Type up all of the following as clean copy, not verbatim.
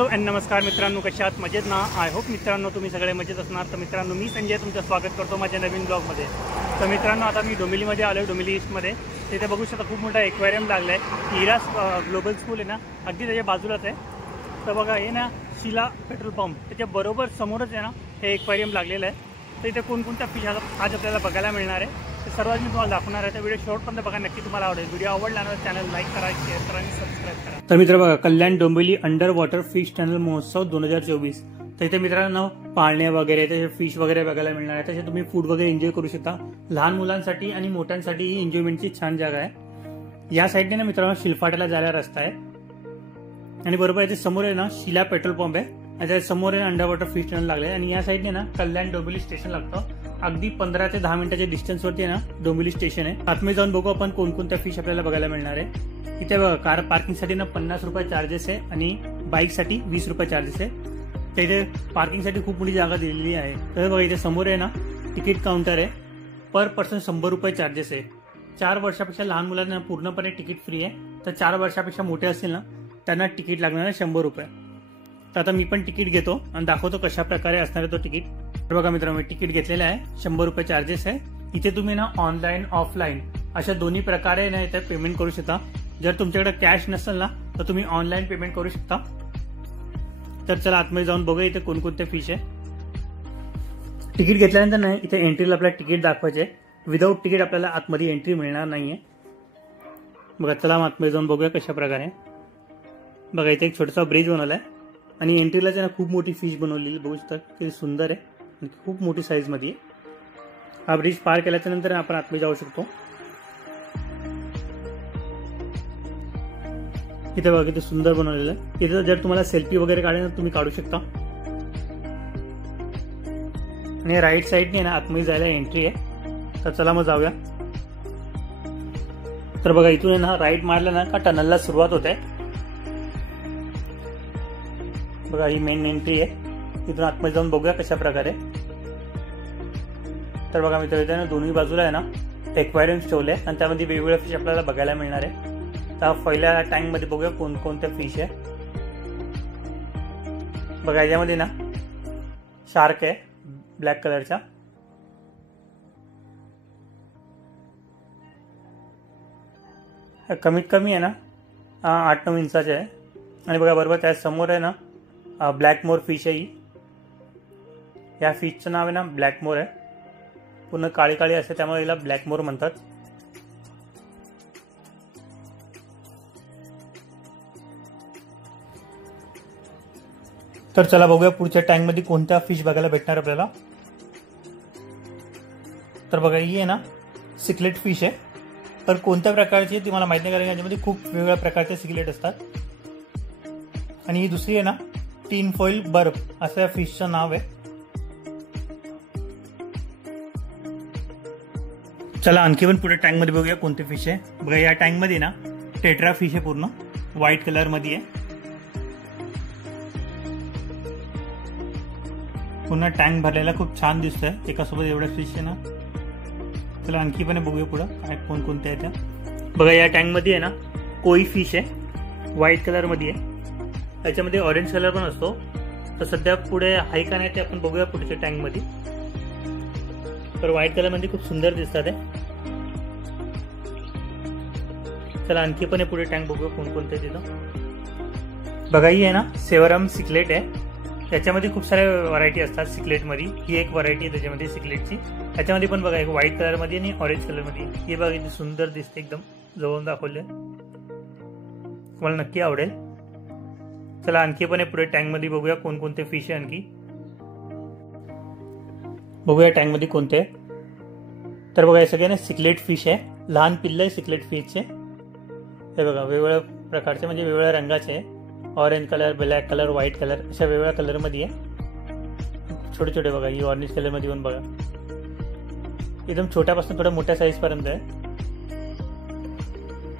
Hello and नमस्कार मित्रांनो, कशा आहात? मजेत ना? आय होप मित्रांनो तुम्ही सगळे मजेत असणार. तर मित्रांनो, मी संजय तुमचं स्वागत करतो माझ्या नवीन ब्लॉगमध्ये. तर मित्रांनो, आता मी डोंबिवलीमध्ये आलो आहे, डोंबिवली ईस्टमध्ये. तिथे बघू शकता खूप मोठा एक्वेरियम लागला आहे. हिरास ग्लोबल स्कूल आहे ना, अगदी त्याच्या बाजूलाच आहे. तर बघा, हे ना शिला पेट्रोल पंप त्याच्या बरोबर समोरच आहे ना हे एक्वेरियम लागलेलं आहे. तर इथे कोणकोणत्या फिश आज आपल्याला बघायला मिळणार आहे ते सर्वात मी तुम्हाला दाखवणार आहे. तर व्हिडिओ शेवटपर्यंत बघा, नक्की तुम्हाला आवडेल. व्हिडिओ आवडला ना चॅनल लाईक करा, शेअर करा आणि सबस्क्राईब करा. तर मित्र बघा, Kalyan Dombivli under water fish tunnel महोत्सव 2024. तर इथे मित्रांनो पाळणे वगैरे तसे फिश वगैरे बघायला मिळणार आहे. तसे तुम्ही फूड वगैरे एन्जॉय करू शकता. लहान मुलांसाठी आणि मोठ्यांसाठी ही एन्जॉयमेंटची छान जागा आहे. या साईडने ना मित्रांनो शिलफाट्याला जायला रस्ता आहे आणि बरोबर याच्या समोर आहे ना शिला पेट्रोल पंप आहे आणि त्याच्या समोर आहे अंडर वॉटर फिश टनल लागले आणि या साईडने ना कल्याण डोंबिवली स्टेशन लागतं. अगदी 15 ते 10 मिनिटाच्या डिस्टन्सवरती आहे ना डोंबिवली स्टेशन आहे. आतमध्ये जाऊन बघू आपण कोणकोणत्या फिश आपल्याला बघायला मिळणार आहे. इथे बघा, कार पार्किंगसाठी ना 50 रुपये चार्जेस आहे आणि बाईकसाठी 20 रुपये चार्जेस आहे. तर इथे पार्किंगसाठी खूप मोठी जागा दिलेली आहे. तर बघा, इथे समोर आहे ना तिकीट काउंटर आहे. पर पर्सन 100 रुपये चार्जेस आहे. 4 वर्षापेक्षा लहान मुलांना पूर्णपणे तिकीट फ्री आहे. तर 4 वर्षापेक्षा मोठे असतील ना त्यांना तिकीट लागणार आहे 100 रुपये. तर आता मी पण तिकीट घेतो आणि दाखवतो कशा प्रकारे असणार आहे तो तिकीट. तर बघा मित्रांनो, मी तिकीट घेतलेलं आहे. 100 रुपये चार्जेस आहे. इथे तुम्ही ना ऑनलाईन ऑफलाईन अशा दोन्ही प्रकारे ना इथे पेमेंट करू शकता. जर तुमच्याकडे कॅश नसेल ना तर तुम्ही ऑनलाईन पेमेंट करू शकता. तर चला आतमध्ये जाऊन बघूया इथे कोणकोणते फिश आहे. तिकीट घेतल्यानंतर नाही इथे एंट्रीला आपल्याला तिकीट दाखवायचे. विदाऊट तिकीट आपल्याला आतमध्ये एंट्री मिळणार नाहीये. बघा, चला आतमध्ये जाऊन बघूया कशा प्रकारे. बघा, इथे एक छोटासा ब्रिज बनवला आहे आणि एंट्रीला ना खूप मोठी फिश बनवलेली बघू शकता. किती सुंदर आहे आणि खूप मोठी साईज मध्ये आहे. हा ब्रिज पार केल्याच्या नंतर आपण आतमध्ये जाऊ शकतो. इथे बघा किती सुंदर बनवलेलं आहे. इथे जर तुम्हाला सेल्फी वगैरे काढायला तुम्ही काढू शकता. आणि राईट साईडने ना आतमध्ये जायला एंट्री आहे. तर चला मग जाऊया. तर बघा, इथून ना राईट मारला ना का टनलला सुरुवात होते. बघा, ही मेन एंट्री आहे. इथून आतमध्ये जाऊन बघूया कशा प्रकारे. तर बघा मित्र, इथे ना दोन्ही बाजूला आहे ना एक्वेरियम्स ठेवले आणि त्यामध्ये वेगवेगळे फिश आपल्याला बघायला मिळणार आहे. तर पहिल्या टँक मध्ये बघूया कोणकोणत्या फिश आहे. बघा, याच्यामध्ये ना शार्क आहे ब्लॅक कलरचा. कमीत कमी आहे ना 8-9 इंचाचे आहे. आणि बघा बरोबर त्या समोर आहे ना ब्लॅक मोर फिश आहे. या फिशचं नाव आहे ना ब्लॅक मोर आहे. पूर्ण काळी काळी असते त्यामुळे याला ब्लॅक मोर म्हणतात. तर चला बघूया पुढच्या टँक मध्ये कोणत्या फिश बघायला भेटणार आपल्याला. तर बघा, ही आहे ना सिक्लेट फिश आहे. तर कोणत्या प्रकारची ती मला माहिती नाही, कारण याच्यामध्ये खूप वेगवेगळ्या प्रकारचे सिक्लेट असतात. आणि ही दुसरी आहे ना टीन फॉइल बर्फ असं या फिशचं नाव आहे. चला आणखी पण पुढे टँक मध्ये बघूया कोणते फिश आहे. बघा, या टँक मध्ये ना टेट्रा फिश आहे. पूर्ण व्हाईट कलर मध्ये आहे. पूर्ण टँक भरलेला खूप छान दिसतोय. एकासोबत एवढ्या फिश आहे ना. चला आणखी पण बघूया पुढे काय कोणकोणते आहे त्या. बघा, या टँक मध्ये आहे ना कोई फिश आहे. व्हाईट कलर मध्ये आहे. याच्यामध्ये ऑरेंज कलर पण असतो. तर सध्या पुढे आहे का नाही ते आपण बघूया पुढच्या टँक मध्ये. तर व्हाईट कलर मध्ये खूप सुंदर दिसतात आहे. चला आणखी पण पुढे टँक बघूया कोणकोणते तिथं. बघा, ही आहे ना सेवरम सिक्लेट आहे. याच्यामध्ये खूप साऱ्या व्हरायटी असतात सिक्लेट मध्ये. ही एक व्हरायटी आहे त्याच्यामध्ये सिक्लेटची. याच्यामध्ये पण बघा एक व्हाईट कलर मध्ये आणि ऑरेंज कलर मध्ये. हे बघा किती सुंदर दिसते, एकदम जवळून दाखवले. तुम्हाला नक्की आवडेल. चला आणखी पण पुढे टँक मध्ये बघूया कोणकोणते फिश आहे. आणखी बघूया टँक मध्ये कोणते. तर बघा, हे सगळे ना सिक्लेट फिश आहे. लहान पिल्ल आहे सिक्लेट फिशचे. हे बघा, वेगवेगळ्या प्रकारचे म्हणजे वेगवेगळ्या रंगाचे आहे. Orange colour, black colour, white colour अशा वेगवेगळ्या कलर मध्ये आहे. छोटे छोटे बघा, ही ऑरेंज कलर मध्ये पण बघा. एकदम छोट्यापासून थोड्या मोठ्या साईज पर्यंत आहे.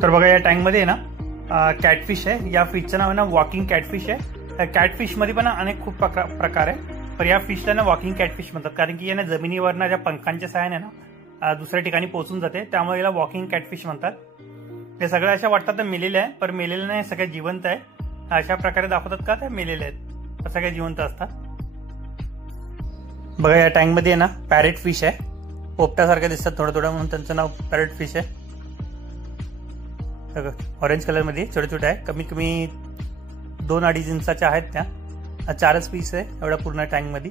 तर बघा, या टँक मध्ये आहे ना कॅटफिश आहे. या फिशचं नाव आहे ना वॉकिंग कॅटफिश आहे. कॅटफिश मध्ये पण अनेक खूप प्रकार आहे. पण या फिशला ना वॉकिंग कॅटफिश म्हणतात, कारण की याने जमिनीवरनं ज्या पंखांच्या सहाय्याने ना दुसऱ्या ठिकाणी पोहोचून जाते. त्यामुळे याला वॉकिंग कॅटफिश म्हणतात. हे सगळ्या अशा वाटतात तर मेलेल्या आहे, पण मेलेल्या नाही, सगळ्या जिवंत आहे. अशा प्रकारे दाखवतात का त्या मेलेले आहेत, असं काही जिवंत असतात. बघा या टँकमध्ये आहे ना पॅरेट फिश आहे, पोपटासारखे दिसतात थोडं थोडं म्हणून त्यांचं नाव पॅरेट फिश आहे. ऑरेंज कलर मध्ये छोटे छोटे आहे, कमीत कमी 2-2.5 इंचाच्या आहेत त्या. 4च पीस आहे एवढा पूर्ण टँक मध्ये.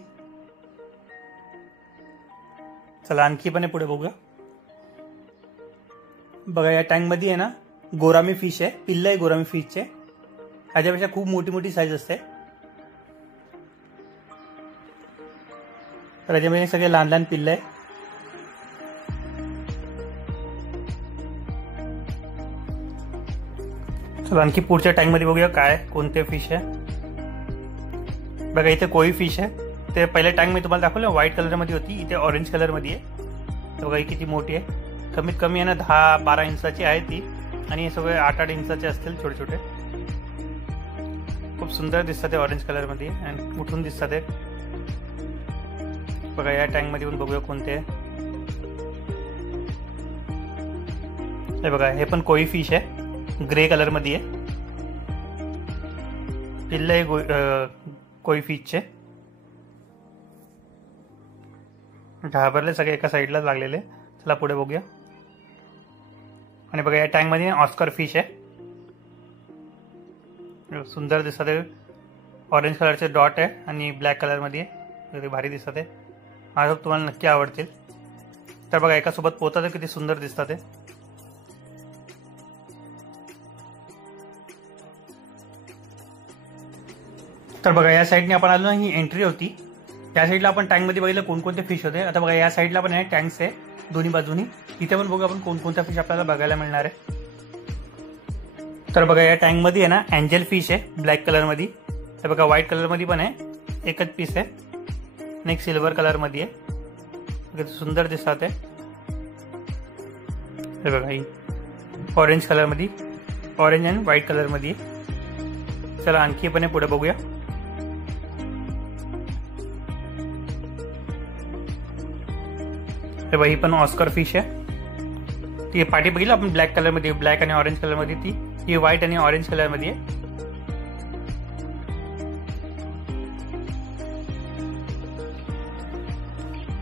चला आणखी पण पुढे बघूया. बघा या टँक मध्ये आहे ना गोरामी फिश आहे, पिल्ल आहे गोरामी फिशचे. ह्याच्यापेक्षा खूप मोठी मोठी साईज असते. तर याच्यामध्ये सगळे लहान लहान पिल्ल आहे. चला आणखी पुढच्या टँक मध्ये बघूया काय कोणते फिश आहे. बघा इथे कोई फिश आहे. ते पहिल्या टँक मध्ये तुम्हाला दाखवलं व्हाईट कलर मध्ये होती, इथे ऑरेंज कलर मध्ये आहे. बघा ही किती मोठी आहे, कमीत कमी आहे ना 10-12 इंचाची आहे ती, आणि हे सगळे 8-8 इंचाचे असतील छोटे छोटे. खूप सुंदर दिसतात ते ऑरेंज कलर मध्ये आणि उठून दिसतात ते. बघा या टँक मध्ये पण बघूया कोणते आहे. हे बघा हे पण कोई फिश आहे, ग्रे कलर मध्ये आहे. पिल्ल आहे कोई फिशचे. घाबरले सगळे एका साईडलाच लागलेले. चला पुढे बघूया. आणि बघा या टँक मध्ये ऑस्कर फिश आहे, सुंदर दिसत आहे. ऑरेंज कलरचे डॉट आहे आणि ब्लॅक कलर मध्ये आहे, भारी दिसत आहे. आज तुम्हाला नक्की आवडतील. तर बघा एका सोबत पोहतात किती सुंदर दिसतात ते. तर बघा या साईडने आपण आलो, ही एंट्री होती. या साईडला आपण टँक मध्ये बघितलं कोणकोणते फिश होते. आता बघा या साईडला पण आहे टँक्स आहे दोन्ही बाजूनी. इथे पण बघू आपण कोणकोणत्या फिश आपल्याला बघायला मिळणार आहे. तर बघा या टँक मध्ये आहे ना एंजल फिश आहे ब्लॅक कलर मध्ये. तर बघा व्हाईट कलर मध्ये पण आहे, एकच पीस आहे. आणि एक सिल्वर कलर मध्ये आहे, सुंदर दिसतात आहे. हे बघा ही ऑरेंज कलर मध्ये, ऑरेंज अँड व्हाईट कलर मध्ये. चला आणखी पण पुढे बघूया. हे बघा ही पण ऑस्कर फिश आहे. ती पाठी बघितलं आपण ब्लॅक कलर मध्ये, ब्लॅक आणि ऑरेंज कलर मध्ये. ती व्हाईट आणि ऑरेंज कलर मध्ये आहे.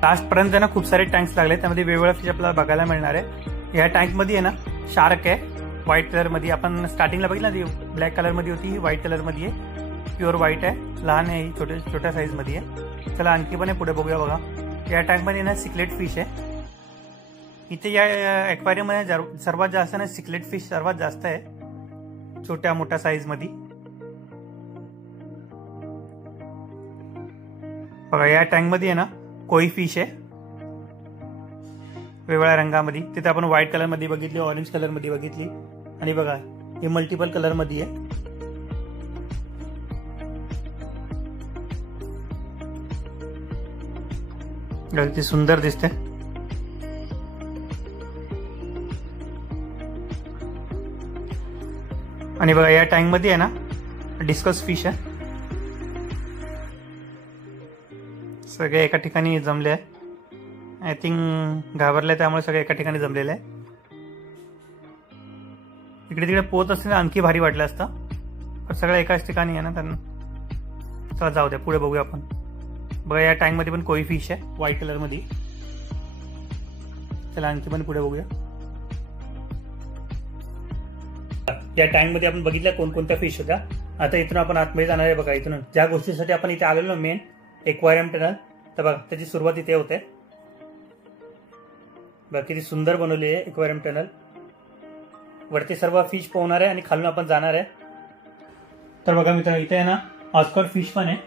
लास्ट पर्यंत ना खूप सारे टँक्स लागले, त्यामध्ये वेगवेगळ्या फिश आपल्याला बघायला मिळणार आहे. या टँक मध्ये आहे ना शार्क आहे व्हाईट कलर मध्ये. आपण स्टार्टिंगला बघितलं ती ब्लॅक कलर मध्ये होती, ही व्हाईट कलर मध्ये आहे. प्युअर व्हाईट आहे, लहान आहे, ही छोट्या साईज मध्ये आहे. चला आणखी पण पुढे बघूया. बघा या टँक मध्ये ना सिक्लेट फिश आहे. इथे या एक्वेरियम मध्ये सर्वात जास्त ना सिक्लेट फिश सर्वात जास्त आहे, छोट्या मोठ्या साईज मध्ये. बघा या टँक मध्ये आहे ना कोई फिश आहे वेगवेगळ्या रंगामध्ये. तिथे आपण व्हाईट कलर मध्ये बघितली, ऑरेंज कलर मध्ये बघितली, आणि बघा हे मल्टिपल कलर मध्ये आहे. अगदी सुंदर दिसते. आणि बघा या टँक मध्ये आहे ना डिस्कस फिश आहे. सगळे एका ठिकाणी जमले आहे. आय थिंक घाबरले त्यामुळे सगळे एका ठिकाणी जमलेले आहे. इकडे तिकडे पोहत असते आणखी भारी वाटलं असतं, पण सगळं एकाच ठिकाणी आहे ना त्यांना. चला जाऊ द्या, पुढे बघूया आपण. बघा या टँक मध्ये पण कोई फिश आहे व्हाईट कलर मध्ये. चला आणखी पण पुढे बघूया. या टँक मध्ये आपण बघितल्या कोणकोणत्या फिश होत्या. आता इथून आपण आतमध्ये जाणार आहे. बघा इथून ज्या गोष्टीसाठी आपण इथे आलेलो मेन एक्वेरियम टनल, तर बघा त्याची सुरुवात इथे होते. बघा किती सुंदर बनवली आहे एक्वेरियम टनल. वरती सर्व फिश पोहणार आहे आणि खालून आपण जाणार आहे. तर बघा मित्र इथे आहे ना ऑस्कर फिश पण आहे.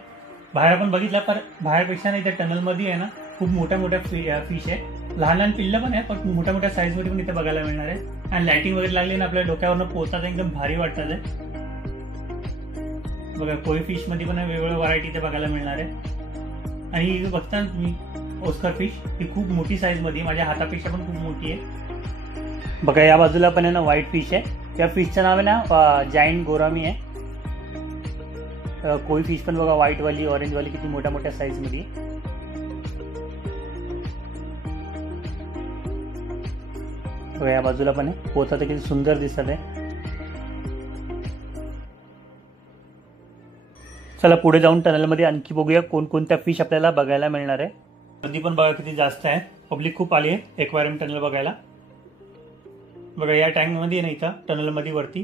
बाहेर आपण बघितलं, पण बाहेरपेक्षा इथे टनल मध्ये आहे ना खूप मोठ्या मोठ्या फिश आहे. लहान लहान पिल्ल पण आहे, पण मोठ्या मोठ्या साईज मध्ये पण इथे बघायला मिळणार आहे. आणि लाइटिंग वगैरे लागली ना आपल्या डोक्यावरनं पोहतात, एकदम भारी वाटतात आहे. बघा कोई फिश मध्ये पण वेगवेगळ्या व्हरायटी इथे बघायला मिळणार आहे. आणि बघता तुम्ही ऑस्कर फिश ही खूप मोठी साईज मध्ये, माझ्या हातापेक्षा पण खूप मोठी आहे. बघा या बाजूला पण आहे ना व्हाईट फिश आहे. त्या फिशचं नाव आहे ना जायंट गोरामी आहे. कोई फिश पण बघा व्हाईट वाली, ऑरेंज वाली, किती मोठ्या मोठ्या साईज मध्ये. बघा या बाजूला पण आहे, पोहतात किती सुंदर दिसत आहे. चला पुढे जाऊन टनलमध्ये आणखी बघूया कोणकोणत्या फिश आपल्याला बघायला मिळणार आहे. गर्दी पण बघा किती जास्त आहे, पब्लिक खूप आली आहे एक्वेरियम टनल बघायला. बघा या टँकमध्ये ना इथं टनलमध्ये वरती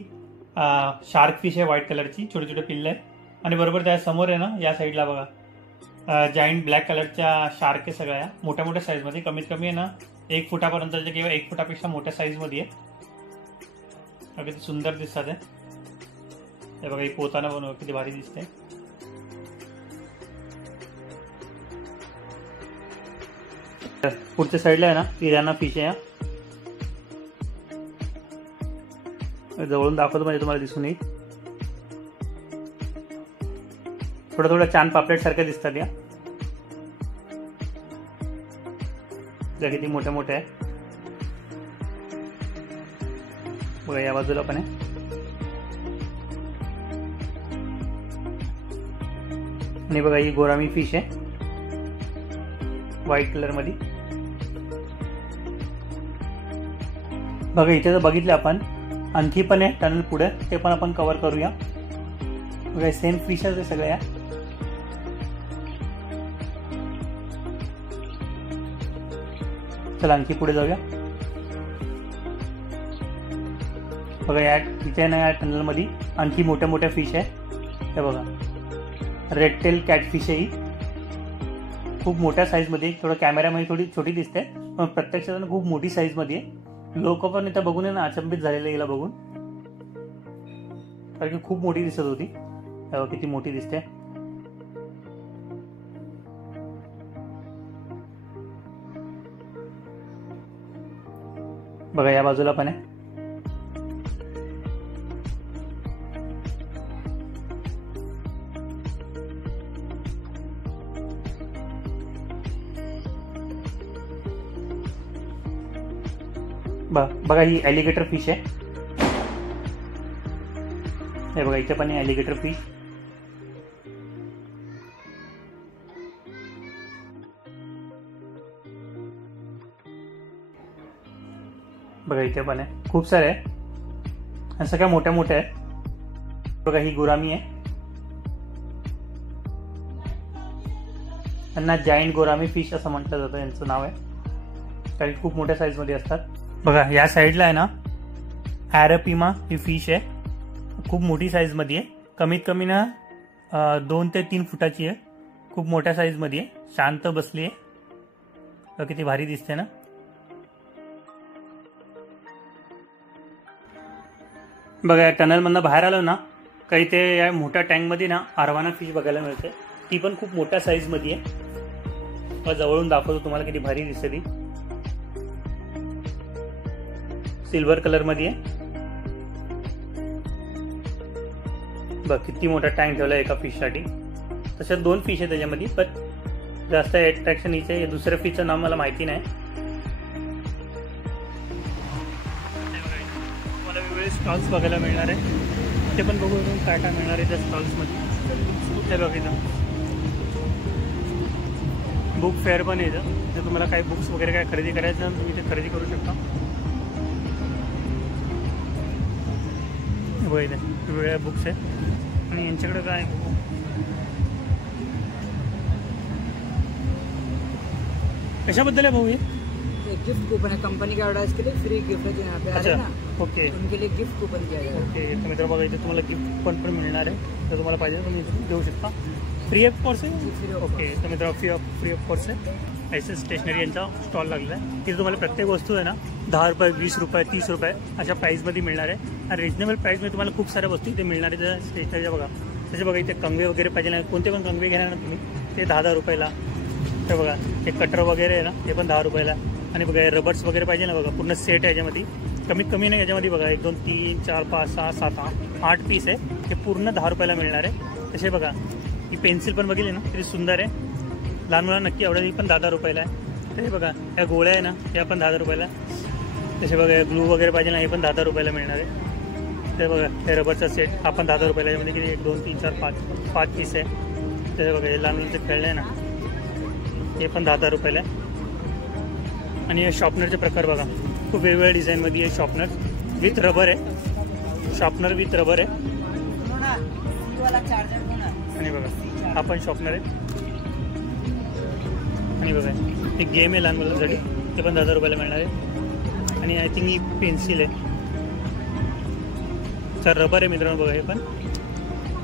शार्क फिश आहे व्हाईट कलरची, छोटे छोटे पिल्ले आहे. आणि बरोबर त्या समोर आहे ना या साईडला बघा जायंट ब्लॅक कलरच्या शार्क आहे सगळ्या मोठ्या मोठ्या साईजमध्ये. कमीत कमी आहे ना 1 फुटापर्यंतच्या किंवा 1 फुटापेक्षा मोठ्या साईजमध्ये आहे. किती सुंदर दिसतात आहे. हे बघा ही पोताना बनव किती भारी दिसते. पुढच्या साईडला आहे ना पिराना फिश आहे. जवळून दाखवतो म्हणजे तुम्हाला दिसून येईल. थोडं थोडं चांद पापलेट सारख्या दिसतात या. किती मोठ्या मोठ्या आहे. बघा या बाजूला पण आहे. आणि बघा ही गोरामी फिश आहे व्हाईट कलर मध्ये. बघा इथे जर बघितले आपण आणखी पण आहे टनल पुढे, ते पण आपण कव्हर करूया. बघा सेम फिशेस आहे सगळ्या. चला आणखी पुढे जाऊया. बघा या इथे ना या टनल मध्ये आणखी मोठ्या मोठ्या फिश आहे. हे बघा रेड टेल कॅटफिश आहे ही, खूप मोठ्या साईज मध्ये. थोडं कॅमेरामध्ये थोडी छोटी दिसते पण प्रत्यक्षात खूप मोठी साईज मध्ये आहे. लोक पण इथं बघून ना अचंबित झालेले याला बघून, कारण की खूप मोठी दिसत होती. किती मोठी दिसते. बघा या बाजूला पण आहे. बघा ही एलिगेटर फिश आहे. हे बघा इथे पण एलिगेटर फिश. बघा इथे पण आहे, खूप सारे आहे आणि सगळ्या मोठ्या मोठ्या आहेत. बघा ही गोरामी आहे. त्यांना जायंट गोरामी फिश असं म्हटलं जातं, यांचं नाव आहे, कारण खूप मोठ्या साईज मध्ये असतात. बघा या साईडला आहे ना ॲरपिमा ही फिश आहे, खूप मोठी साईज मध्ये आहे. कमीत कमी ना 2 ते 3 फुटाची आहे. खूप मोठ्या साईज मध्ये आहे, शांत बसली आहे. किती भारी दिसते ना. बघा या टनल मधनं बाहेर आलो ना काही ते या मोठ्या टँक मध्ये ना अरवाना फिश बघायला मिळते. ती पण खूप मोठ्या साईज मध्ये आहे. जवळून दाखवतो तुम्हाला किती भारी दिसते ती. सिल्वर कलर मध्ये आहे. बघ किती मोठा टँक ठेवला एका फिश साठी. तशा 2 फिश आहे त्याच्यामध्ये, पण जास्त अट्रॅक्शन हिच आहे. दुसऱ्या फिशचं नाव मला माहिती नाही. तुम्हाला वेगवेगळे स्टॉल्स बघायला मिळणार आहे. ते पण बघू काय काय मिळणार आहे त्या स्टॉल्स मध्ये. हे बघ इथं बुक फेअर पण आहे. जर तुम्हाला काही बुक्स वगैरे काय खरेदी करायचं तुम्ही ते खरेदी करू शकता. वेगवेगळ्या बुक्स आहेत आणि यांच्याकडे काय कशाबद्दल है भाऊ ये? गिफ्ट कूपन है कंपनी के ऑर्डर्स के लिए, फ्री गिफ्ट है यहाँ पे आ रहे हैं ना, ओके उनके लिए गिफ्ट कूपन दिया जाएगा. ओके तर मित्र बघा इथे तुम्हाला गिफ्ट कूपन पण मिळणार आहे. जर तुम्हाला पाहिजे तुम्ही देऊ शकता. फ्री ऑफ कोर्स आहे. ओके तर मित्र फ्री ऑफ कोर्स आहे. ऐसे स्टेशनरी यांचा स्टॉल लागलेला आहे. तिथे तुम्हाला प्रत्येक वस्तू आहे ना 10 रुपये, 20 रुपये, 30 रुपये अशा प्राईसमध्ये मिळणार आहे. आणि रिजनेबल प्राईसमध्ये तुम्हाला खूप साऱ्या वस्तू इथे मिळणार आहे. त्या स्टेशनरीच्या बघा त्याचे बघा इथे कंगवे वगैरे पाहिजे ना, कोणते पण कंगवे घेणार ना तुम्ही ते 10-10 रुपयाला. तर बघा हे कटर वगैरे आहे ना ते पण 10 रुपयाला. आणि बघा हे रबर्स वगैरे पाहिजे ना बघा पूर्ण सेट आहे याच्यामध्ये. कमीत कमी नाही याच्यामध्ये बघा 1 2 3 4 5 6 7 8 पीस आहे. हे पूर्ण 10 रुपयाला मिळणार आहे. तसे बघा ही पेन्सिल पण बघितली ना तरी सुंदर आहे. लहान मुलांना नक्की आवडेल. ही पण 10 रुपयाला आहे. तरी बघा या गोळ्या आहे ना या पण 10 रुपयाला. तसे बघा ग्लू वगैरे पाहिजे ना हे पण 10 रुपयाला मिळणार आहे. ते बघा हे रबरचा सेट हा पण 10 रुपयाला. यामध्ये किती 1 2 3 4 5 पीस आहे. ते बघा हे लहान मुलांचे खेळणे आहे ना हे पण 10 रुपयाला आहे. आणि हे शॉर्पनरचे प्रकार बघा खूप वेगवेगळ्या डिझाईनमध्ये आहे. शॉर्पनर विथ रबर आहे. शॉर्पनर विथ रबर आहे. आणि बघा हा पण शॉर्पनर आहे. आणि बघा एक गेम आहे लहान मुलांसाठी, ते पण 10,000 रुपयाला मिळणार आहे. आणि आय थिंक ही पेन्सिल आहे. तर रबर आहे मित्रांनो, बघा हे पण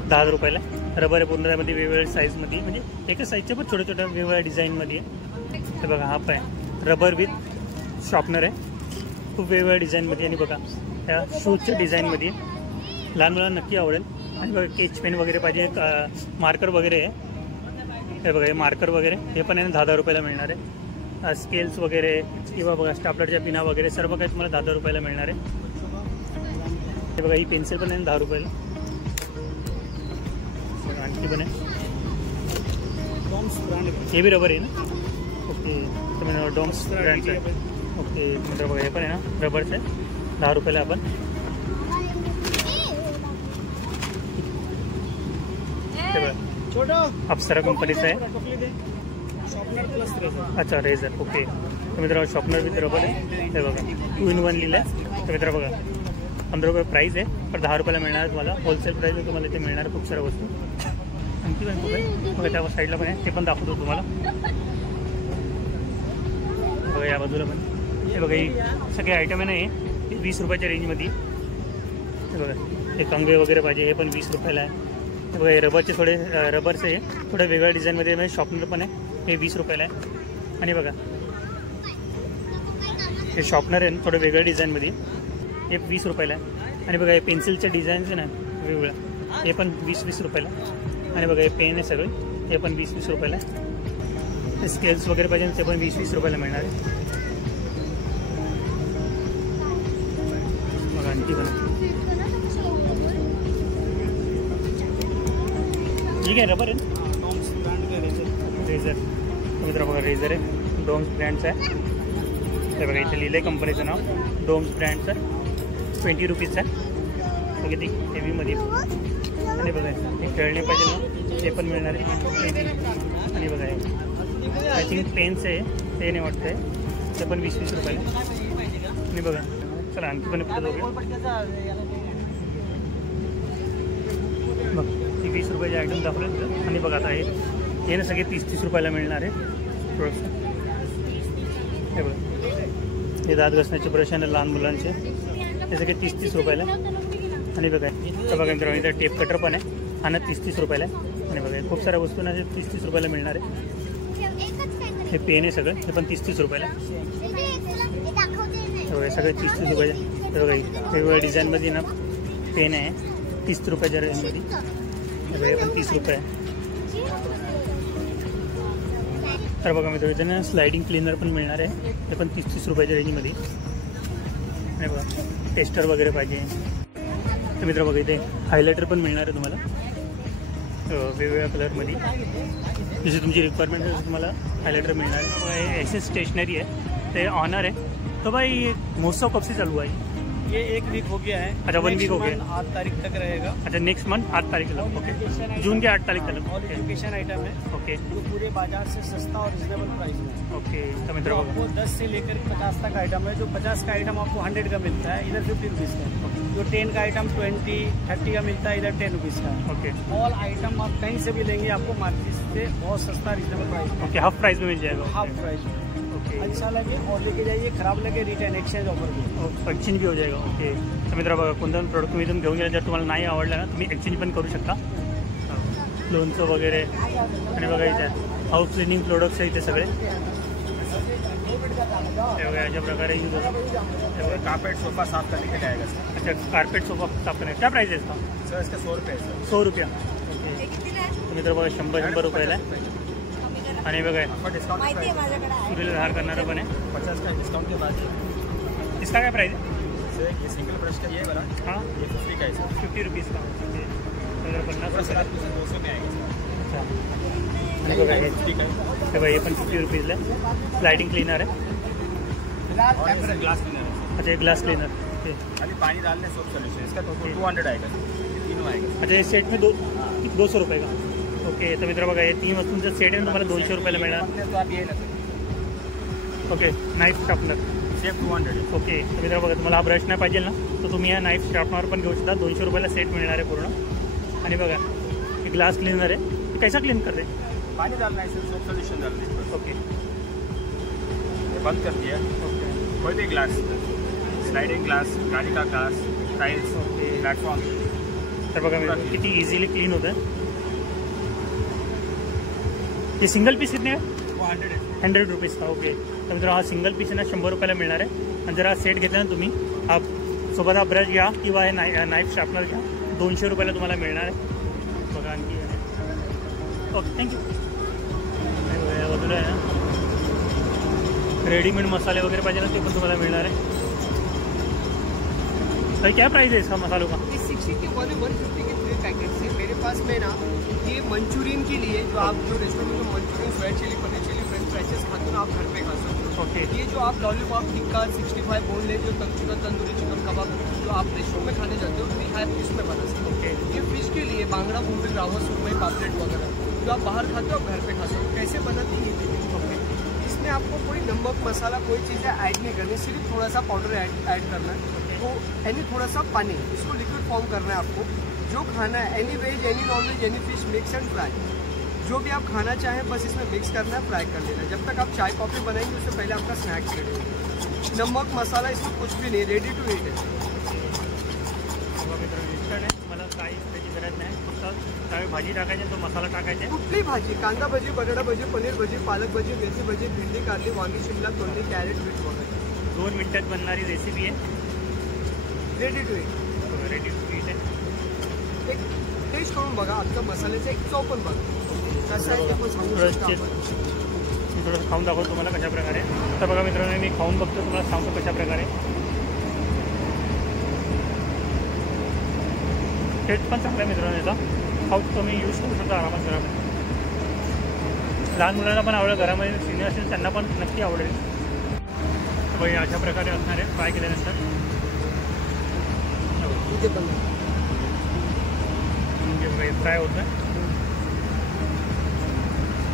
10,000 रुपयाला रबर आहे. पूर्ण त्यामध्ये वेगवेगळ्या साईजमध्ये, म्हणजे एका साईजच्या पण छोट्या छोट्या वेगवेगळ्या डिझाईनमध्ये आहे. हे बघा हा पण आहे रबर विथ शॉर्पनर आहे, खूप वेगवेगळ्या डिझाईनमध्ये. आणि बघा त्या शूजच्या डिझाईनमध्ये लहान मुलांना नक्की आवडेल. आणि बघा केच पेन वगैरे पाहिजे, मार्कर वगैरे आहे. हे बघा हे मार्कर वगैरे हे पण आहे 10,000 रुपयाला मिळणार आहे. स्केल्स वगैरे किंवा बघा स्टापलरच्या पिना वगैरे सर्व काही तुम्हाला 10,000 रुपयाला मिळणार आहे. हे बघा ही पेन्सिल पण आहे 10 रुपयाला. आणखी पण आहे, हे बी रबर आहे ना. ओके तुम्ही डॉम्स ब्रँडचं आहे. ओके म्हणजे बघा हे पण आहे ना रबरचं आहे 10 रुपयाला. आपण हे बघा अप्सरा कंपनीचं आहे. अच्छा रेझर. ओके तर मित्रांनो शॉर्पनर विथ रबर आहे. हे बघा 2 in 1 लिहिलं आहे. तर मित्र बघा 15 रुपये प्राईस आहे, पण 10 रुपयाला मिळणार तुम्हाला. होलसेल प्राईस तुम्हाला इथे मिळणार खूप साऱ्या वस्तू. आणखी पण खूप आहे बघा, त्या साईडला पण आहे, ते पण दाखवतो तुम्हाला. बघा या बाजूला पण हे बघा ही सगळे आयटम आहे ना, हे 20 रुपयाच्या रेंजमध्ये. हे बघा हे कंगवे वगैरे पाहिजे, हे पण 20 रुपयाला आहे. हे बघा हे रबरचे थोडे रबरचे आहे, थोड्या वेगळ्या डिझाईनमध्ये. म्हणजे शॉर्पनर पण आहे, हे 20 रुपयाला आहे. आणि बघा हे शॉर्पनर आहे थोडं वेगळ्या डिझाईनमध्ये, हे 20 रुपयाला आहे. आणि बघा हे पेन्सिलच्या डिझाईन्स आहे ना वेगवेगळ्या, हे पण 20-20 रुपयाला. आणि बघा हे पेन आहे सगळे, हे पण 20-20 रुपयाला. स्केल्स वगैरे पाहिजे ते पण 20-20 रुपयाला मिळणार आहे. बघा आणखी पण ठीक आहे रबर आहे रेझर. मित्र बघा रेझर आहे डोम्स ब्रँडचं आहे. हे बघा इथे लिहिलं आहे कंपनीचं नाव डोम्स ब्रँडचं आहे. 20 रुपीजचं आहे. बघा ती हेवीमध्ये. आणि बघा हे खेळणे पाहिजे ना ते पण मिळणार आहे. आणि बघा हे आय थिंक पेन्स आहे, ते नाही वाटतं आहे, ते पण 20-20 रुपयाला. आणि बघा चला आणखी पण बघ ती 20 रुपयाचे आयटम दाखवले. आणि बघा आता हे ना सगळे 30-30 रुपयाला मिळणार आहे थोडंसं. हे बघा हे दात घासण्याचे ब्रश आहे लहान मुलांचे, ते सगळे 30-30 रुपयाला. आणि बघा तर बघा मित्रांनो इथं टेप कटर पण आहे, हा ना 30-30 रुपयाला. आणि बघा खूप साऱ्या वस्तू ना 30-30 रुपयाला मिळणार आहे. हे पेन आहे सगळं, हे पण 30-30 रुपयाला. बघा सगळे 30-30 रुपयाचे. हे बघा वेगवेगळ्या डिझाईनमध्ये ना पेन आहे 30 रुपयाच्या रेंजमध्ये. बघा हे पण 30 रुपये आहे. तर बघा मित्र इथे ना स्लायडिंग क्लीनर पण मिळणार आहे, ते पण 30-30 रुपयाच्या रेंजमध्ये. आणि बघा टेस्टर वगैरे पाहिजे तर मित्र बघा इथे हायलायटर पण मिळणार आहे तुम्हाला वेगवेगळ्या कलरमध्ये, जशी तुमची रिक्वायरमेंट आहे तुम्हाला हायलायटर मिळणार आहे. हे SS स्टेशनरी आहे, ते ऑनर आहे. तो भाई महोत्सव कब से चालू है? ये 1 वीक हो गया है. अच्छा 1 वीक हो गया. 8 तारीख तक रहेगा. अच्छा नेक्स्ट मंथ 8 तारीख तक. ओके जून के 8 तारीख तक. ऑल एजुकेशन आइटम है. ओके जो पूरे बाजार से सस्ता और रिजनेबल प्राइस में. ओके तो मित्र आपको 10 से लेकर 50 तक आइटम है. जो 50 का आइटम आपको 100 का मिलता है, इधर 50 रुपीज़ का. जो 10 का आइटम 20-30 का मिलता है, इधर 10 रुपीज़ का. ओके ऑल आइटम आप कहीं से भी लेंगे आपको मार्केट से बहुत सस्ता reasonable price. Okay half price में मिल जाएगा. Half price. ओके अच्छा लगे और लेके जाइए, खराब लगे रिटर्न एक्सचेंज ऑफर भी. एक्सचेंज भी हो जाएगा. ओके तर मित्र बघा कोणतं प्रोडक्ट तुम्ही इथून घेऊन गेला जर तुम्हाला नाही आवडलं ना तुम्ही एक्सचेंज पण करू शकता. लोणचं वगैरे. आणि बघा इथे हाऊस क्लिनिंग प्रोडक्ट्स आहे इथे सगळे. हे बघा अशा प्रकारे यूज होतो. कारपेट सोफा साफ करने के लिए आएगा सर. अच्छा कारपेट सोफा साफ करणे क्या प्राइस आहे इसका? सर इसका 100 रुपये है सर. 100 रुपया. ओके मित्र बघा 100 रुपयाला आहे. आणि बघा आपका डिस्काउंट सुरीला धार करणारं पण आहे. 50 का डिस्काउंट के बाद इसका काय प्राइस है? सर ये सिंगल ब्रश का ये वाला हाँ ये 50 का है सर. 50 रुपीज़ का. ओके 50 सर आपको 200 में आएगा सर. अच्छा आणि बघा हे 50 का हे बघा हे पण 50 रुपीजला आहे. स्लायडिंग क्लीनर आहे. और ये ग्लास क्लीनर है. अच्छा एक ग्लास क्लीनर. ओके खाली पानी डालने सोप सोल्यूशन इसका तो 200 आएगा सर. ये तीनों आएगा. अच्छा ये सेट में 200 रुपये का. ओके तर मित्र बघा हे 3 वस्तूंचं सेट आहे ना तुम्हाला 200 रुपयाला मिळणार. तो आप ये ना sir. Okay knife sharpener safe 200 है. ओके तर मित्र बघा तुम्हाला हा ब्रश नाही पाहिजे ना तर तुम्ही या नाईफ शार्पनर पण घेऊ शकता. 200 रुपयाला सेट मिळणार आहे पूर्ण. आणि बघा हे ग्लास क्लीनर है, ये कैसा क्लीन कर रहे हैं? पानी डालना है, इसमें सोप सोल्यूशन डालना है बस। ओके ये बंद कर दिया। कोई भी ग्लास, स्लाइडिंग ग्लास, गाड़ी का ग्लास, टाइल्स, प्लेटफॉर्म, तर बघा मित्रांनो किती इझिली क्लीन होतं आहे। ये सिंगल पीस कितने आहे? 100 रुपीज का। ओके तर मित्रांनो हा सिंगल पीस आहे ना 100 रुपयाला मिळणार आहे। आणि जर हा सेट घेतला ना तुम्ही, हा सोबत हा ब्रश घ्या किंवा हे नाईफ शार्पनर घ्या, 200 रुपयाला तुम्हाला मिळणार आहे। बघा आणखी ओके थँक्यू। या बाजूला आहे ना रेडीमेड मसाले वगैरे पाहिजे ना, ते पण तुम्हाला मिळणार आहे। भाई क्या प्राइस है इसका मसालों का? 60 के 150 के 3 पैकेट्स है मेरे पास में ना। ये मंचूरियन के लिए जो आप जो रेस्टोरेंट में Manchurian, soya chilli, paneer chilli, French fries खाते हो ना, आप घर पे खा सकते हो। ओके ये जो आप लॉलीपॉप, टिक्का, 65 बोनलेस, जो चिकन तंदूरी, चिकन कबाब जो आप रेस्टोरेंट में खाने जाते हो, वी हैव इसमें बना सकते हो। ओके ये फिश के लिए बांगड़ा, बुम्बिल, रावस, सुरमई, पापलेट वगैरह जो आप बाहर खाते हो, आप घर पे खा सकते हो। कैसे बनाते हैं ये देखिए। ओके इसमें आपको कोई नमक, मसाला, कोई चीज़ें ऐड नहीं करनी, सिर्फ थोड़ा सा पाउडर ऐड करना है। तो यानी थोड़ा सा पानी, इसको लिक्विड फॉर्म करना है आपको। जो खाना है any veg, any non veg, any fish, mix and fry, जो भी आप खाना चाहें बस इसमें मिक्स करना है, फ्राई कर लेना है। जब तक आप चाय कॉफ़ी बनाएंगे उससे पहले आपका स्नैक्स रेडी होगा। नमक मसाला इसमें कुछ भी नहीं, रेडी टू ईट है। इंस्टंट आहे, मला काही त्याची गरज नाही, फक्त त्यावेळी भाजी टाकायची तो मसाला टाकायचा। कुठली भाजी, कांदा भजी, बटाटा भजी, पनीर भजी, पालक भजी, मेथी भजी, भिंडी, कारली, वांगी, शिमला, तोंडली, कॅरेट, बीट वगैरे 2 मिनिटात बनणारी रेसिपी आहे, ready to eat. Ready to eat आहे। एक टेस्ट करून बघा, आमच्या मसाल्याचा एक चव पण बघा कसं आहे ते पण सांगू शकतो आपण। मी थोडंसं खाऊन दाखवतो तुम्हाला कशा प्रकारे। तर बघा मित्रांनो मी खाऊन बघतो, तुम्हाला सांगतो कशा प्रकारे। टेस्ट पण चांगला आहे मित्रांनो याचा, खाऊ तुम्ही यूज करू शकता आरामात घरामध्ये। लहान मुलांना पण आवडेल, घरामध्ये सिनियर असेल त्यांना पण नक्की आवडेल। तर बघा अशा प्रकारे असणार आहे फ्राय केल्यानंतर। इथे पण फ्राय होत आहे।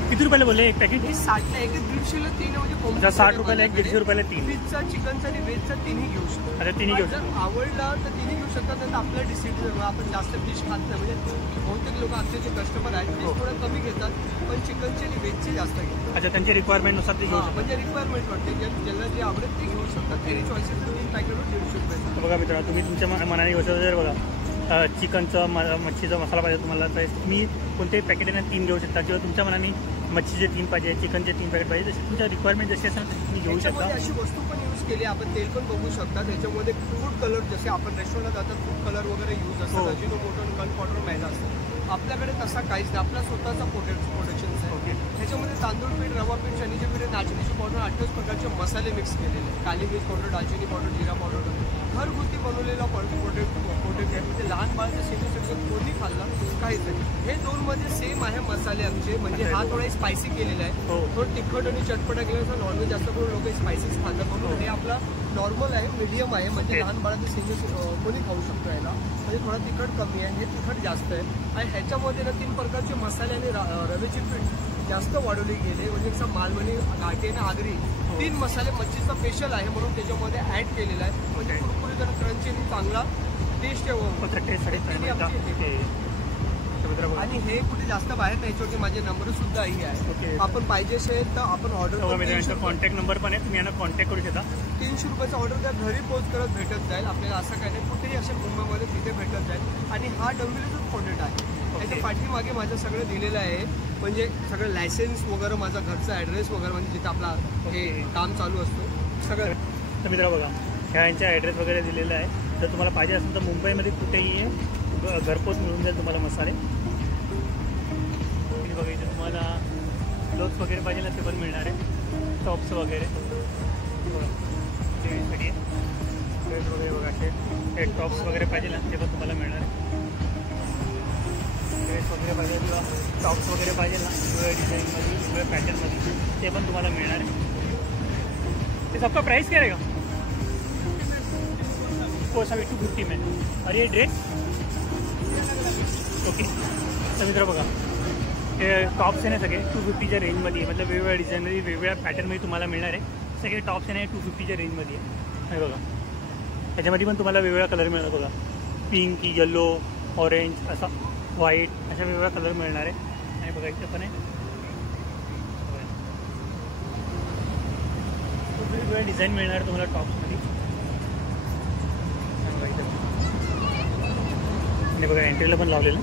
किती रुपयाला बोलले एक पॅकेट? हे 60 ला एक, 150ला 3 म्हणजे अच्छा 60 रुपयाला एक, 150 रुपयाला 3। फिशचा, चिकनचा आणि व्हेजचा तिन्ही घेऊ शकतो। अच्छा तिन्ही घेऊ जर आवडला तर तिन्ही घेऊ शकतात, नाही तर आपलं डिसिजन। आपण जास्त फिश खात नाही, म्हणजे बहुतेक लोक आमचे जे कस्टमर आहेत ते थोडं कमी घेतात, पण चिकनचे आणि व्हेजचे जास्त घेतात। अच्छा त्यांची रिक्वायरमेंटनुसार ते घेऊ शकतात। म्हणजे रिक्वायरमेंट वाटते, ज्यांना जे आवडेल ते घेऊ शकतात। एनी चॉईसेस 3 पॅकेटवर 150 रुपये। बघा मित्रांनो तुम्ही तुमच्या मनाने घेऊ शकता। जर बघा चिकनचं मच्छीचा मसाला पाहिजे तुम्हाला तर तुम्ही कोणत्याही पॅकेटने 3 घेऊ शकता, किंवा तुमच्या मनाने मच्छीचे 3 पाहिजे, चिकनचे 3 पॅकेट पाहिजे, जशी तुमच्या रिक्वायरमेंट जशी असेल तुम्ही घेऊ शकता। त्याच्यामध्ये अशी वस्तू पण यूज केली, आपण तेल पण बघू शकता। त्याच्यामध्ये फूड कलर, जसे आपण रेस्टॉरंटला जातात फूड कलर वगैरे यूज असतात, अजिनोमोटो, गन पावडर, मैदा असतात। आपल्याकडे तसा काहीच नाही, आपला स्वतःचा प्रोडक्शन आहे। ओके त्याच्यामध्ये तांदूळ पीठ, रवा पीठ, चण्याचे पीठ, नाचणीची पावडर, 28 प्रकारचे मसाले मिक्स केलेले, काली मिर्च पावडर, दालचिनी पावडर, जिरा पावडर, घरगुती बनवलेला प्रोडक्ट आहे। म्हणजे लहान बाळाचं सिनियर सिटीजन कोणी खाल्ला काहीच नाही। हे 2 मध्ये सेम आहे मसाले आमचे, म्हणजे हा थोडा स्पायसी केलेला आहे, थोडं तिखट आणि चटपटा केलेला। नॉनव्हेज जास्त करून लोक स्पायसीच खातात, म्हणून हे आपला नॉर्मल आहे, मीडियम आहे, म्हणजे लहान बाळाचं सिनियर कोणी खाऊ शकतो याला। म्हणजे थोडा तिखट कमी आहे, हे तिखट जास्त आहे। आणि ह्याच्यामध्ये ना 3 प्रकारचे मसाले आणि रव्याचे पीठ जास्त वाढवले गेले, म्हणजे कसं मालवणी, घाटे आणि आगरी 3 मसाले मच्छीचा स्पेशल आहे, म्हणून त्याच्यामध्ये ऍड केलेला आहे। म्हणजे कुरकुरीत आणि क्रंची आणि चांगला टेस्ट आणि हे कुठे जास्त बाहेर नाही, छोटे माझे नंबर सुद्धा ही आहे। आपण पाहिजे असेल तर आपण ऑर्डर कॉन्टॅक्ट नंबर पण आहे, तुम्ही यांना कॉन्टॅक्ट करू शकता। 300 रुपयाचा ऑर्डर त्या घरी पोच करत भेटत जाईल आपल्याला, असं काही नाही, कुठेही असेल मुंबईमध्ये तिथे भेटत जाईल। आणि हा डोंबिवलीचाच प्रोडक्ट आहे, त्याच्या पाठीमागे माझं सगळं दिलेलं आहे, म्हणजे सगळं लायसन्स वगैरे, माझा घरचा ॲड्रेस वगैरे, म्हणजे जिथं आपला हे काम चालू असतो सगळं। तर मित्र बघा ह्या यांचा ॲड्रेस वगैरे दिलेला आहे, जर तुम्हाला पाहिजे असेल तर मुंबईमध्ये कुठेही आहे घरपोच मिळून जाईल तुम्हाला मसाले। बघा इथे तुम्हाला ग्लोव्स वगैरे पाहिजे ना ते पण मिळणार आहे, टॉप्स वगैरे टीव्हीसाठी ड्रेस वगैरे बघा हे टॉप्स वगैरे पाहिजे ना ते पण तुम्हाला मिळणार आहे। ड्रेस वगैरे पाहिजे किंवा टॉप्स वगैरे पाहिजे ना वेगवेगळ्या डिझाईनमध्ये, वेगवेगळ्या पॅटर्नमध्ये ते पण तुम्हाला मिळणार आहे। ये सबका प्राइस क्या रहेगा? वो सभी 250 में। और ये ड्रेस ओके। तर मित्र बघा हे टॉप्स आहे ना सगळे 250च्या रेंजमध्ये आहे, मतलब वेगवेगळ्या डिझाईनमध्ये वेगवेगळ्या पॅटर्नमध्ये तुम्हाला मिळणार आहे। सगळे टॉप्स आहे ना 250च्या रेंजमध्ये आहे। हे बघा त्याच्यामध्ये पण तुम्हाला वेगवेगळा कलर मिळणार, बघा पिंक, येलो, ऑरेंज असा व्हाईट अशा वेगवेगळ्या कलर मिळणार आहे. आणि बघा इथे पण आहे वेगवेगळ्या डिझाईन मिळणार आहे तुम्हाला टॉप्समध्ये. आणि बघा एंट्रीला पण लावलेलं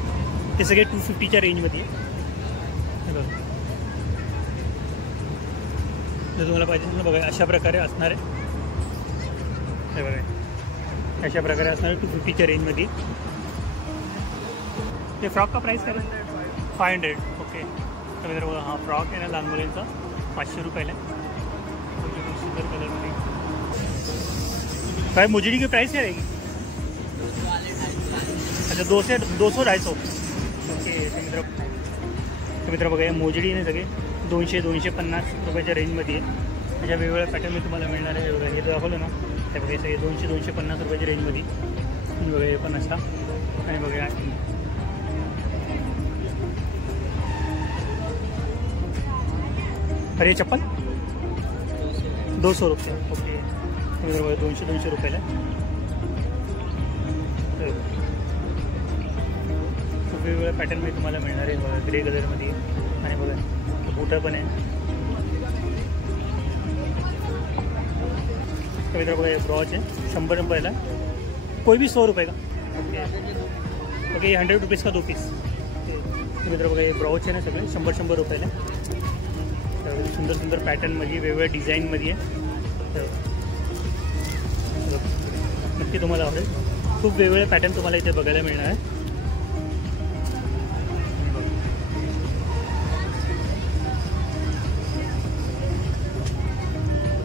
ते सगळे 250च्या रेंजमध्ये आहे. जर तुम्हाला पाहिजे तर बघा अशा प्रकारे असणार आहे. हे बघा अशा प्रकारे असणार आहे 250च्या रेंजमध्ये. ते फ्रॉक का प्राईस काय 500. ओके. तर मित्र बघा हा फ्रॉक आहे ना लहान मुलींचा 500 रुपयाला आहे. सुंदर कलरमध्ये. काय मोजड़ी की प्राइस क्या रहेगी? अच्छा 200-250. ओके. तर मित्र बघा मोजडी ने सगळे 200-250 रुपयाच्या रेंजमध्ये आहे. अशा वेगवेगळ्या पॅटर्न मी तुम्हाला मिळणार आहे. बघा हे तर दाखवलं ना ते बघा सगळे 200-250 रुपयाच्या रेंजमध्ये. बघा हे पण असा. आणि बघा अरे चप्पल 200 रुपये. ओके. बघा 200 रुपयाला. खूप वेगवेगळ्या पॅटर्नमध्ये तुम्हाला मिळणार आहे. बघा ग्रे कलरमध्ये. आणि बघा बुटा पण आहे. मित्र बघा ये ब्रॉच है 100 रुपयाला. कोई भी 100 रुपये का. ओके. ओके. ये 100 रुपीज़ का 2 पीस. मित्र बघा ये ब्रॉच आहे ना सगळे 100 रुपयाला. सुंदर सुंदर पॅटर्नमध्ये वेगवेगळ्या डिझाईनमध्ये आहे. नक्की तुम्हाला आवडेल. खूप वेगवेगळे पॅटर्न तुम्हाला इथे बघायला मिळणार आहे.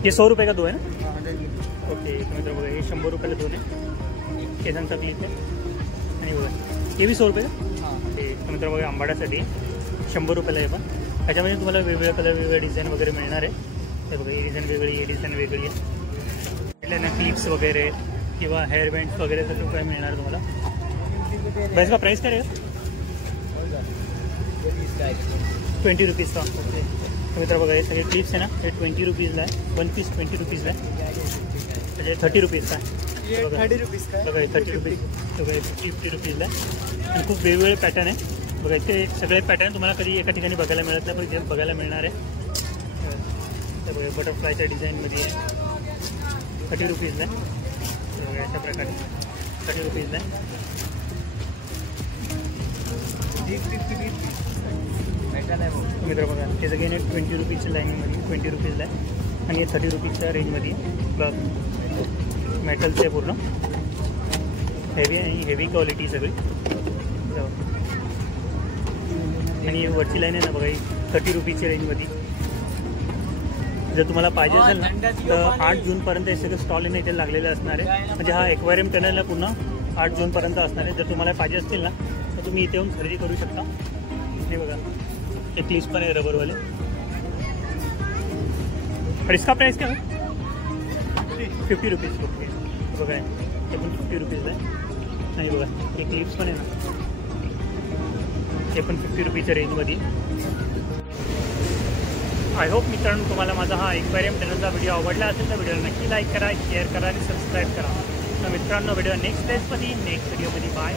ये 100 रुपये का 2 है ना. ओके. तो मित्र बघा हे 100 रुपयाला 2 आहे. केसांचा क्लिप आहे. आणि बघा हे बी 100 रुपये का. ते मित्र बघा आंबाड्यासाठी 100 रुपयाला आहे. पण त्याच्यामध्ये तुम्हाला वेगवेगळ्या कलर वेगवेगळ्या डिझाईन वगैरे मिळणार आहे. ते बघा ही डिझाईन वेगळी ही डिझाईन वेगळी आहे. ना क्लिप्स वगैरे किंवा हेअर बँड्स वगैरे सगळं काय मिळणार तुम्हाला. बस का प्राइस काय रहेगा 20 रुपीज़ का. ओके. तो मित्र बघा हे सगळे क्लिप्स आहे ना हे 20 रुपीज़ला आहे. 1 पीस 20 रुपीज़ला आहे. म्हणजे 30 रुपीज़ का आहे. 30 रुपीज़ का बघा 30 रुपीज़. बघा 50 रुपीज़ला आहे. आणि खूप वेगवेगळे पॅटर्न आहे. बघा इथे सगळे पॅटर्न तुम्हाला कधी एका ठिकाणी बघायला मिळत नाही पण इथे बघायला मिळणार आहे. तर बघा बटरफ्लायच्या डिझाईनमध्ये आहे. 30 रुपीज़ला आहे. बघा अशा प्रकारे 30 रुपीज़ला आहे. मित्र बघा हे सगळे 20 रुपीजच्या लाईनमध्ये 20 रुपीजला आहे. आणि हे 30 रुपीजच्या रेंजमध्ये बघ मेटलचं आहे पूर्ण. हेवी आणि हेवी क्वालिटी सगळी. आणि वरची लाईन आहे ना बघा ही 30 रुपीजच्या रेंजमध्ये. जर तुम्हाला पाहिजे असेल ना तर 8 जूनपर्यंत हे सगळं स्टॉल आहे ना इथे लागलेलं असणार आहे. म्हणजे हा एक्वेरियम टनलला पूर्ण 8 जूनपर्यंत असणार आहे. जर तुम्हाला पाहिजे असतील ना तर तुम्ही इथे येऊन खरेदी करू शकता. हे बघा हे क्लिप्स पण आहे रबरवाले. और इसका प्राइस क्या है 50 रुपीज़. ओके. बघा हे पण 50 रुपीज़ला आहे. आणि बघा हे क्लिप्स पण आहे ना हे पण 50 रुपीजच्या रेंजमध्ये. आय होप मित्रांनो तुम्हाला माझा हा एक्वेरियम टनलचा व्हिडिओ आवडला असेल तर व्हिडिओला नक्की लाईक करा, शेअर करा आणि सबस्क्राईब करा. तर मित्रांनो व्हिडिओ नेक्स्ट डेजमध्ये नेक्स्ट व्हिडिओमध्ये बाय.